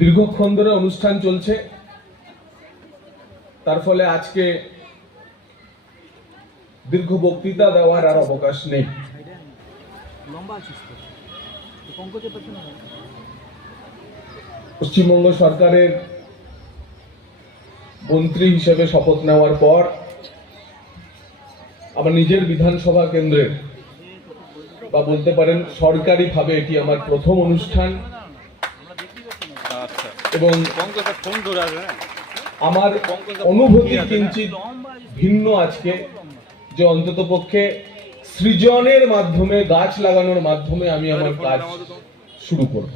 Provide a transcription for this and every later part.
দীর্ঘক্ষণ ধরে অনুষ্ঠান চলছে, তার ফলে আজকে দীর্ঘ বক্তৃতা দেওয়ার আর অবকাশ নেই। পশ্চিমবঙ্গ সরকারের মন্ত্রী হিসেবে শপথ নেওয়ার পর আমার নিজের বিধানসভা কেন্দ্রের বা বলতে পারেন সরকারিভাবে এটি আমার প্রথম অনুষ্ঠান এবং আমার অনুভূতি কিঞ্চিত ভিন্ন আজকে, যে অন্ততপক্ষে সৃজনের মাধ্যমে, গাছ লাগানোর মাধ্যমে আমি আমার কাজ শুরু করব।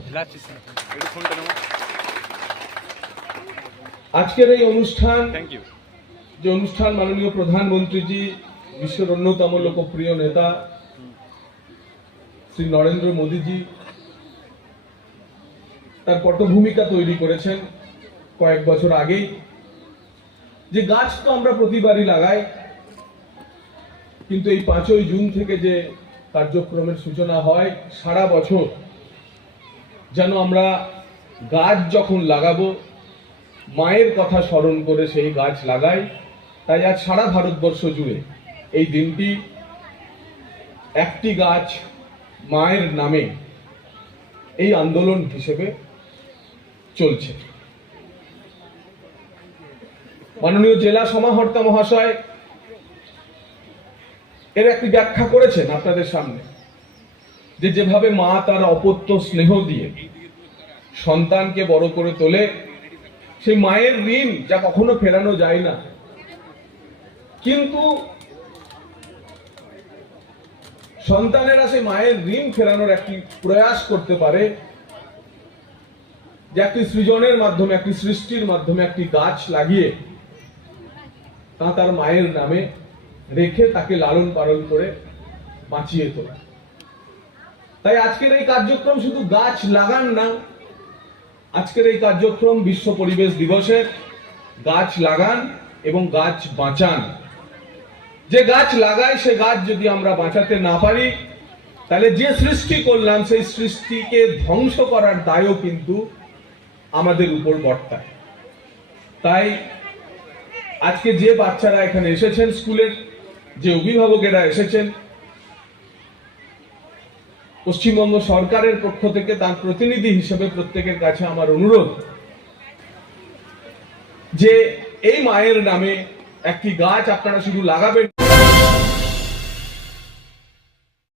আজকের এই অনুষ্ঠান, যে অনুষ্ঠান মাননীয় প্রধানমন্ত্রীজি, বিশ্বের অন্যতম লোকপ্রিয় নেতা শ্রী নরেন্দ্র মোদীজি তার পটভূমিকা তৈরি করেছেন কয়েক বছর আগেই, যে গাছ তো আমরা প্রতিবারই লাগাই, কিন্তু এই 5ই জুন থেকে যে কার্যক্রমের সূচনা হয়, সারা বছর যেন আমরা গাছ যখন লাগাবো মায়ের কথা স্মরণ করে সেই গাছ লাগাই। তাই আজ সারা ভারতবর্ষ জুড়ে এই দিনটি একটি গাছ মায়ের নামে এই আন্দোলন হিসেবে চলছে। মাননীয় জেলা সমাহর্তা মহাশয় এর একটি ব্যাখ্যা করেছেন আপনাদের সামনে, যে যেভাবে মা তার অপত্য স্নেহ দিয়ে সন্তানকে বড় করে তোলে, সেই মায়ের ঋণ যা কখনো ফেরানো যায় না, কিন্তু সন্তানেরা সেই মায়ের ঋণ ফেরানোর একটি প্রয়াস করতে পারে, যে একটি সৃজনের মাধ্যমে, একটি সৃষ্টির মাধ্যমে একটি গাছ লাগিয়ে তা তার মায়ের নামে রেখে তাকে লালন পালন করে বাঁচিয়ে তোলা। তাই আজকের এই কার্যক্রম শুধু গাছ লাগান না, আজকের এই কার্যক্রম বিশ্ব পরিবেশ দিবসের গাছ লাগান এবং গাছ বাঁচান। যে গাছ লাগায় সে গাছ যদি আমরা বাঁচাতে না পারি, তাহলে যে সৃষ্টি করলাম সেই সৃষ্টিকে ধ্বংস করার দায়ও কিন্তু আমাদের উপর বর্তায়। তাই আজকে যে বাচ্চারা এখানে এসেছেন, স্কুলের যে অভিভাবকেরা এসেছেন, পশ্চিমবঙ্গ সরকারের পক্ষ থেকে তার প্রতিনিধি হিসেবে প্রত্যেকের কাছে আমার অনুরোধ, যে এই মায়ের নামে একটি গাছ আপনারা শুধু লাগাবেন